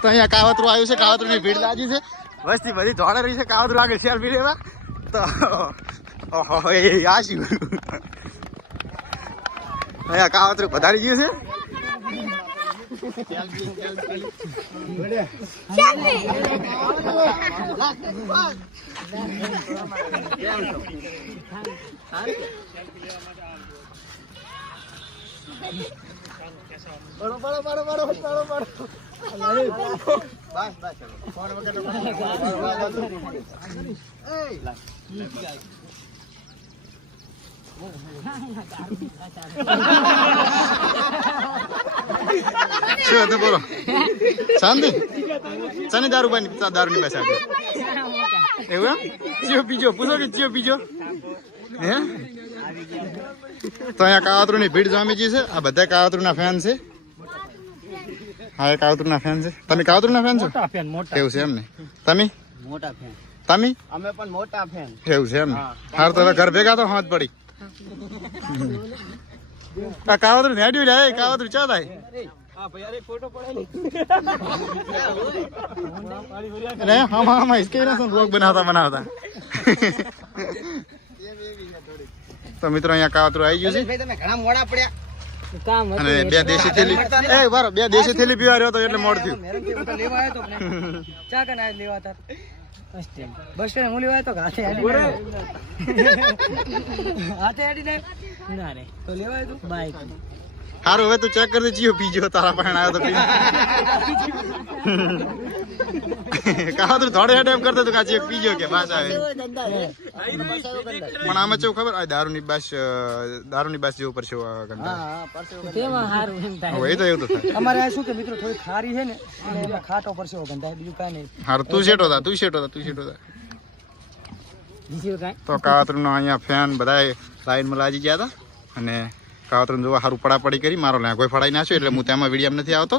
તો અહીંયા કાવતરું આવ્યું છે, કાવતરુંની ભીડ લાગી છે, વસ્તી બધી દોડે રહી છે કાવતરું આગળ સેલ્ફી લેવા. તો ઓહો એ આ શું અહીંયા કાવતરું વધારી ગયું છે. શું હતું બોલો? શાંતિ શાની દારૂ બની દારૂની પાસે આવી એવું એમ? ચિયો પીજો પૂછો કે ચિયો પીજો હે? તો અહીંયા કાવતરુંની ભીડ જામી ગઈ છે. આ બધા કાવતરુંના ફેન છે. હા એ કાવતરુંના ફેન છે. તમે કાવતરુંના ફેન છો? એવું છે એમ ને? તમે મોટા ફેન. તમે અમે પણ મોટા ફેન. એવું છે એમ ને? હાર તો હવે ઘર ભેગા તો હાથ પડી. આ કાવતરું નેડ્યું લે કાવતરું ચા થાય अरे हम इसके ना ब्लॉग बनावता તો મિત્રો અહીંયા કાવતરું આવી ગયું છે. તમે ઘણા મોડા પડ્યા. અને બે દેશી થેલી બે દેશી થેલી પીવા રહ્યો તો એટલે મોડ થયું. લેવા આવ્યો તો ચા કે ના લેવા તાર બસ સ્ટેન્ડ હું લેવા આવ્યો તો હાથે હાડી ના રે તો લેવા આવ્યો તો બાઈક. સારું હવે તું ચેક કરી દે ચિયો પીજો તારા પાસે આવ્યો તો કાવતરું થોડે હેડ એમ કરતો તું કાચી પીજો કે બાસ આવે. પણ આમાં કેવું ખબર દારૂની બાસ જેવું પરસે એ તો એવું તો થાય. અમારે આ શું કે મિત્રો થોડી ખારી છે ને એટલે ખાટો પરસેવો ગંધાય બીજું કાંઈ નહીં. હારું તું શેટો થા તો કાવતરું અહીંયા ફેન બધા લાઈનમાં લાગી ગયા હતા અને કાવતરું જોવા સારું પડાપડી કરી. મારો કોઈ ફડાઈ નાખ્યો એટલે હું તેમાં વિડીયો નથી આવતો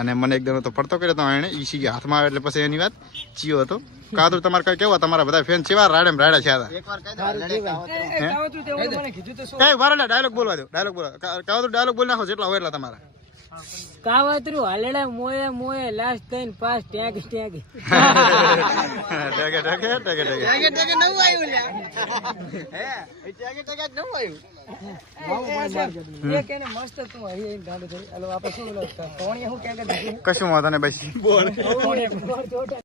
અને મને એકદમ તો પડતો કર્યો તો એને ઈસી હાથમાં આવે એટલે પછી એની વાત ચિયો હતો. કાવતરું તમારે કઈ કેવા તમારા બધા ફેન છે રાડે રાડા છે ડાયલોગ બોલવા દો કાવતરું ડાયલોગ બોલી નાખો જેટલા હોય એટલા તમારા. કાવતરું હાલેડા મોએ મોએ લાસ્ટ થઈને પાસ ટ્યાગે ટકે નવું આવ્યું લ્યા મસ્ત તું અહીં ગાડું કરી આપણે શું કશું વાંધો નહીં બસ